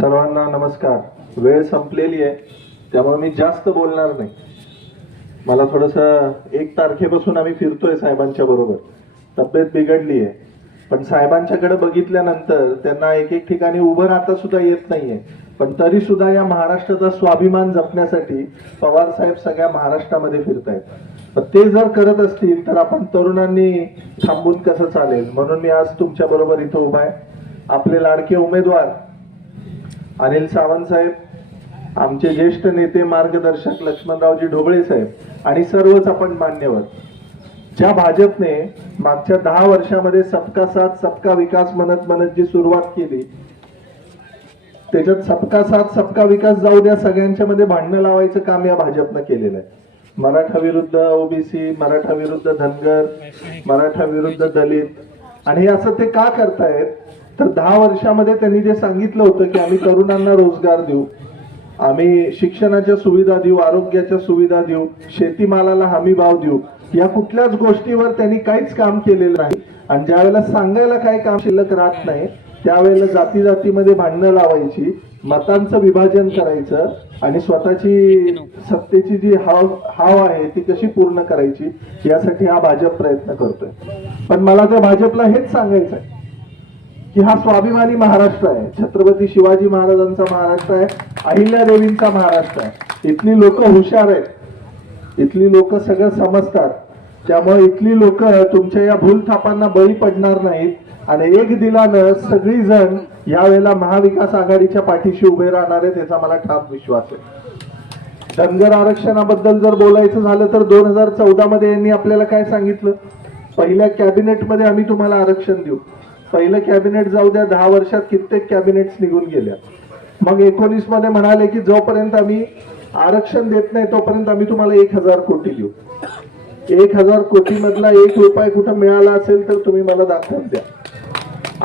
सर्वांना नमस्कार. वेळ संपलेली आहे त्यामुळे मी जास्त बोलणार नाही. मला थोडस एक तारखेपासून आम्ही फिरतोय साहेबांच्या बरोबर. तब्येत बिघडली आहे. पण साहेबांच्याकडे बघितल्यानंतर त्यांना एक एक ठिकाणी उभं राहता सुद्धा येत नाहीये. पण तरी सुद्धा या महाराष्ट्राचा स्वाभिमान जपण्यासाठी पवार साहेब सगळ्या महाराष्ट्रामध्ये फिरतायत. पण ते जर करत असतील तर आपण तरुणांनी थांबून कसं चालेल? म्हणून मी आज तुमच्या बरोबर इथं उभा आहे. आपले लाडके उमेदवार अनिल सावंत साहेब आमचे ज्येष्ठ नेते मार्गदर्शक लक्ष्मणरावजी ढोबळे साहेब आणि सर्वच आपण मान्यवर. ज्या भाजपने मागच्या दहा वर्षामध्ये सबका साथ सबका विकास म्हणत म्हणत जी सुरुवात केली त्याच्यात सबका साथ सबका विकास जाऊ द्या सगळ्यांच्या मध्ये भांडणं लावायचं काम या भाजपनं केलेलं आहे. मराठा विरुद्ध ओबीसी मराठा विरुद्ध धनगर मराठा विरुद्ध दलित आणि हे असं ते का करतायत? तर दहा वर्षामध्ये त्यांनी जे सांगितलं होतं की आम्ही तरुणांना रोजगार देऊ आम्ही शिक्षणाच्या सुविधा देऊ आरोग्याच्या सुविधा देऊ शेतीमालाला हमी भाव देऊ या कुठल्याच गोष्टीवर त्यांनी काहीच काम केलेलं नाही. आणि ज्या वेळेला सांगायला काही काम शिल्लक राहत नाही त्यावेळेला जाती जातीमध्ये भांडणं लावायची मतांचं विभाजन करायचं आणि स्वतःची सत्तेची जी हाव हाव आहे ती कशी पूर्ण करायची यासाठी हा भाजप प्रयत्न करतोय. पण मला त्या भाजपला हेच सांगायचं आहे की हा स्वाभिमानी महाराष्ट्र आहे. छत्रपती शिवाजी महाराजांचा महाराष्ट्र आहे अहिल्यादेवींचा महाराष्ट्र आहे. इथली लोक हुशार आहेत. इथली लोक सगळं समजतात. त्यामुळे इथली लोक तुमच्या या भूलथापांना बळी पडणार नाहीत. आणि एक दिलानं सगळी जण यावेळेला महाविकास आघाडीच्या पाठीशी उभे राहणार आहेत त्याचा मला ठाम विश्वास आहे. धनगर आरक्षणाबद्दल जर बोलायचं झालं तर दोन हजार चौदा मध्ये यांनी आपल्याला काय सांगितलं? पहिल्या कॅबिनेटमध्ये आम्ही तुम्हाला आरक्षण देऊ. पहिलं कॅबिनेट जाऊ द्या दहा वर्षात कित्येक कॅबिनेट्स निघून गेल्या. मग एकोणीसमध्ये म्हणाले की जोपर्यंत आम्ही आरक्षण देत नाही तोपर्यंत आम्ही तुम्हाला एक हजार कोटी देऊ. एक हजार कोटी मधला एक रुपये कुठं मिळाला असेल तर तुम्ही मला दाखवून द्या.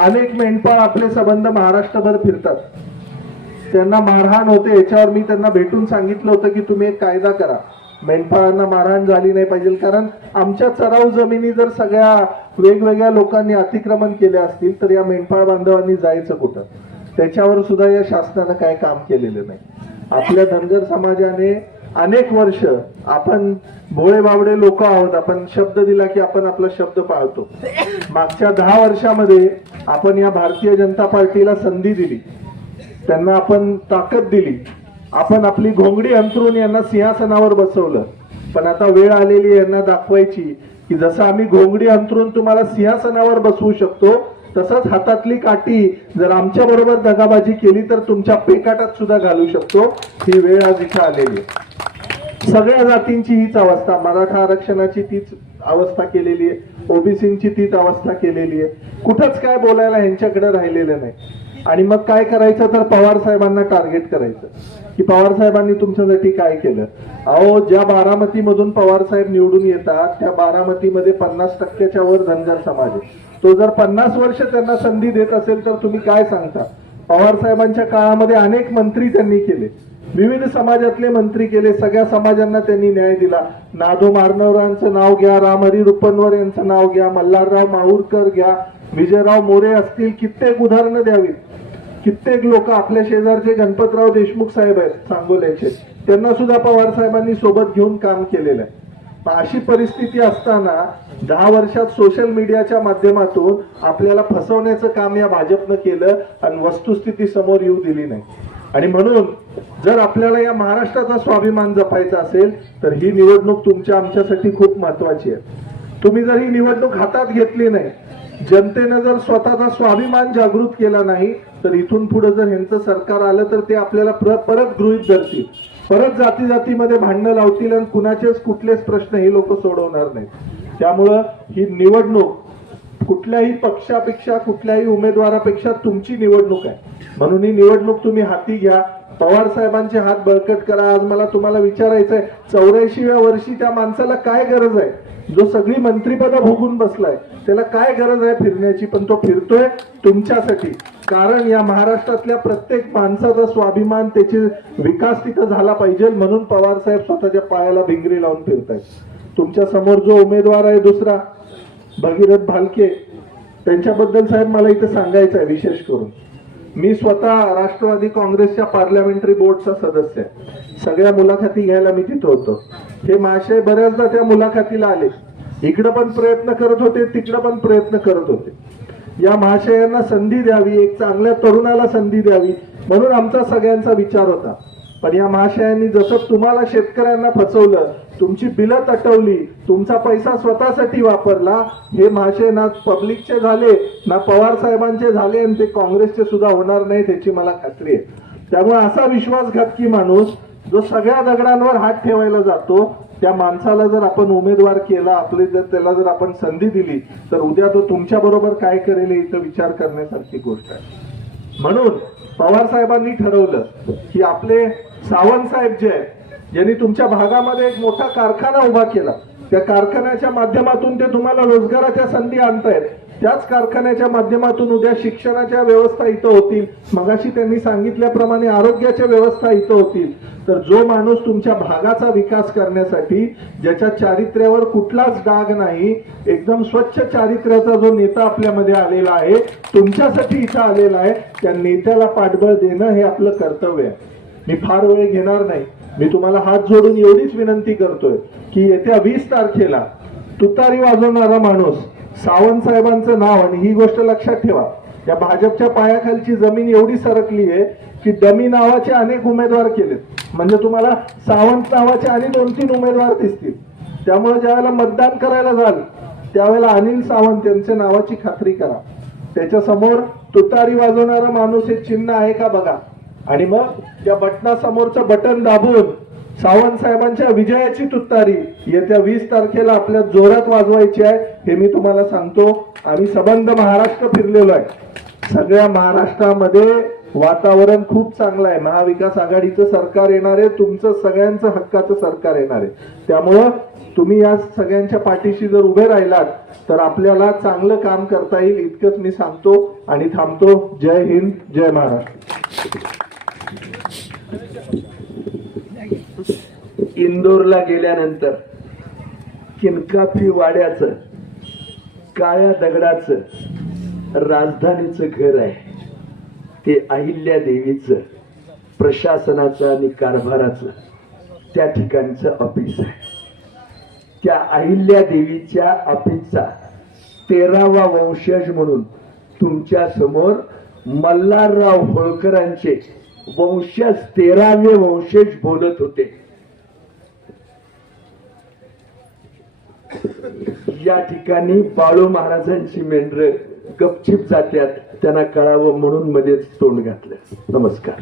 अनेक मेंढपाळ आपले संबंध महाराष्ट्रभर फिरतात. त्यांना मारहाण होते याच्यावर मी त्यांना भेटून सांगितलं होतं की तुम्ही एक कायदा करा. मेंढपाळांना मारहाण झाली नाही पाहिजे कारण आमच्या चराव जमिनी जर सगळ्या वेगवेगळ्या लोकांनी अतिक्रमण केले असतील तर या मेंढपाळ बांधवांनी जायचं कुठं? त्याच्यावर सुद्धा या शासनानं काय काम केलेलं नाही. आपल्या धनगर समाजाने अनेक वर्ष आपण भोळे बावडे लोक आहोत आपण शब्द दिला की आपण आपला शब्द पाळतो. मागच्या दहा वर्षामध्ये आपण या भारतीय जनता पार्टीला संधी दिली. त्यांना आपण ताकद दिली. आपण आपली घोंगडी अंतरून यांना सिंहासनावर बसवलं. पण आता वेळ आलेली यांना दाखवायची की जसं आम्ही घोंगडी अंतरून तुम्हाला सिंहासनावर बसवू शकतो तसंच हातातली काठी जर आमच्या बरोबर दगाबाजी केली तर तुमच्या पेकाटात सुद्धा घालू शकतो. ही वेळ आज इथं आलेली आहे. सगळ्या जातींची हीच अवस्था मराठा आरक्षणाची तीच अवस्था केलेली आहे ओबीसींची तीच अवस्था केलेली आहे. कुठंच काय बोलायला यांच्याकडे राहिलेलं नाही. आणि मग काय करायचं? तर पवार साहेबांना टार्गेट करायचं. की पवार साहेबांनी तुमच्यासाठी काय केलं? अहो ज्या बारामतीमधून पवार साहेब निवडून येतात त्या बारामतीमध्ये पन्नास टक्क्याच्या वर धनगर समाज आहे. तो जर पन्नास वर्ष त्यांना संधी देत असेल तर तुम्ही काय सांगता? पवार साहेबांच्या काळामध्ये अनेक मंत्री त्यांनी केले. विविध समाजातले मंत्री केले. सगळ्या समाजांना त्यांनी न्याय दिला. नादो मारनवरांचं नाव घ्या रामहरी रुपनवर यांचं नाव घ्या मल्हारराव माहूरकर घ्या विजयराव मोरे असतील कित्येक उदाहरणं द्यावीत. कित्येक लोक आपल्या शेजारचे गणपतराव देशमुख साहेब आहेत सांगोल्याचे त्यांना सुद्धा पवार साहेबांनी सोबत घेऊन काम केलेलं आहे. अशी परिस्थिती असताना दहा वर्षात सोशल मीडियाच्या माध्यमातून आपल्याला फसवण्याचं काम या भाजपनं केलं आणि वस्तुस्थिती समोर येऊ दिली नाही. आणि म्हणून जर आपल्याला या महाराष्ट्राचा स्वाभिमान जपायचा असेल तर ही निवडणूक तुमच्या आमच्यासाठी खूप महत्वाची आहे. तुम्ही जर ही निवडणूक हातात घेतली नाही जनतेनं जर स्वतःचा स्वाभिमान जागृत केला नाही तर इथून पुढे जर ह्यांचं सरकार आलं तर ते आपल्याला परत गृहित धरतील. परत जाती जातीमध्ये भांडणं लावतील आणि कुणाचेच कुठलेच प्रश्न हे लोक सोडवणार नाहीत. त्यामुळं ही निवडणूक कुठल्याही पक्षापेक्षा कुठल्याही उमेदवारापेक्षा तुमची निवडणूक आहे. म्हणून ही निवडणूक तुम्ही हाती घ्या. पवार साहेबांचे हात बळकट करा. आज मला तुम्हाला विचारायचंय चौऱ्याऐंशीव्या वर्षी त्या माणसाला काय गरज आहे? जो सगळी मंत्रीपद भोगून बसलाय त्याला काय गरज आहे फिरण्याची? पण तो फिरतोय तुमच्यासाठी. कारण या महाराष्ट्रातल्या प्रत्येक माणसाचा स्वाभिमान त्याचे विकास तिथं झाला पाहिजे म्हणून पवार साहेब स्वतःच्या पायाला भिंगरी लावून फिरतायत. तुमच्यासमोर जो उमेदवार आहे दुसरा भगीरथ भालके त्यांच्याबद्दल साहेब मला इथे सांगायचं आहे विशेष करून. मी स्वतः राष्ट्रवादी काँग्रेसच्या पार्लमेंटरी बोर्डचा सदस्य आहे. सगळ्या मुलाखती घ्यायला मी तिथं होतो. हे महाशय बऱ्याचदा त्या मुलाखतीला आले. इकडं पण प्रयत्न करत होते तिकडं पण प्रयत्न करत होते. या महाशयांना संधी द्यावी एक चांगल्या तरुणाला संधी द्यावी म्हणून आमचा सगळ्यांचा विचार होता. पण या महाशयांनी जसं तुम्हाला शेतकऱ्यांना फसवलं तुमची बिलं तटवली तुमचा पैसा स्वतःसाठी वापरला हे महाशय ना पब्लिकचे झाले ना पवार साहेबांचे झाले आणि ते काँग्रेसचे सुद्धा होणार नाही त्याची मला खात्री आहे. त्यामुळे असा विश्वासघातकी माणूस जो सगळ्या दगडांवर हात ठेवायला जातो त्या माणसाला जर आपण उमेदवार केला आपली जर त्याला जर आपण संधी दिली तर उद्या तो तुमच्या बरोबर काय करेल इथं विचार करण्यासारखी गोष्ट आहे. म्हणून पवार साहेबांनी ठरवलं की आपले सावंत साहेब जे आहेत यांनी तुमच्या भागामध्ये एक मोठा कारखाना उभा केला. त्या कारखान्याच्या माध्यमातून ते तुम्हाला रोजगाराच्या संधी आणतायत. त्याच कारखान्याच्या माध्यमातून उद्या शिक्षणाच्या व्यवस्था इथं होतील. मगाशी त्यांनी सांगितल्याप्रमाणे आरोग्याच्या व्यवस्था इथं होतील. तर जो माणूस तुमच्या भागाचा विकास करण्यासाठी ज्याच्या चारित्र्यावर कुठलाच डाग नाही एकदम स्वच्छ चारित्र्याचा जो नेता आपल्यामध्ये आलेला आहे तुमच्यासाठी इथं आलेला आहे त्या नेत्याला पाठबळ देणं हे आपलं कर्तव्य आहे. मी फार वेळ घेणार नाही. मी तुम्हाला हात जोडून एवढीच विनंती करतोय की येत्या वीस तारखेला तुतारी वाजवणारा माणूस सावंत साहेबांचं नाव आणि ही गोष्ट लक्षात ठेवा. या भाजपच्या पायाखालची जमीन एवढी सरकली आहे की डमी नावाचे अनेक उमेदवार केलेत. म्हणजे तुम्हाला सावंत नावाचे आणि दोन तीन उमेदवार दिसतील. त्यामुळे ज्यावेळेला मतदान करायला जाल त्यावेळेला अनिल सावंत यांच्या नावाची खात्री करा. त्याच्यासमोर तुतारी वाजवणारा माणूस हे चिन्ह आहे का बघा. आणि मग त्या बटनासमोरचं बटन दाबून सावंत साहेबांच्या विजयाची तुतारी येत्या वीस तारखेला आपल्या जोरात वाजवायची आहे हे मी तुम्हाला सांगतो. आम्ही सबंध महाराष्ट्र फिरलेलो आहे. सगळ्या महाराष्ट्रामध्ये वातावरण खूप चांगलं आहे. महाविकास आघाडीचं सरकार येणार आहे तुमचं सगळ्यांचं हक्काचं सरकार येणार आहे. त्यामुळं तुम्ही या सगळ्यांच्या पाठीशी जर उभे राहिलात तर आपल्याला चांगलं काम करता येईल इतकंच मी सांगतो आणि थांबतो. जय हिंद जय महाराष्ट्र. इंदोरला गेल्यानंतर किनकाफी वाड्याचं काळ्या दगडाचं राजधानीचं घर आहे. ते अहिल्या देवीचं प्रशासनाचं आणि कारभाराचं त्या ठिकाणचं ऑफिस आहे. त्या अहिल्या देवीच्या ऑफिसचा तेरावा वंशज म्हणून तुमच्यासमोर मल्हारराव होळकरांचे वंशज तेरावे वंशज बोलत होते. या ठिकाणी बाळू महाराजांची मेंढर गपचिप जात्यात. त्यांना कळावं म्हणून मध्येच तोंड घातलं. नमस्कार.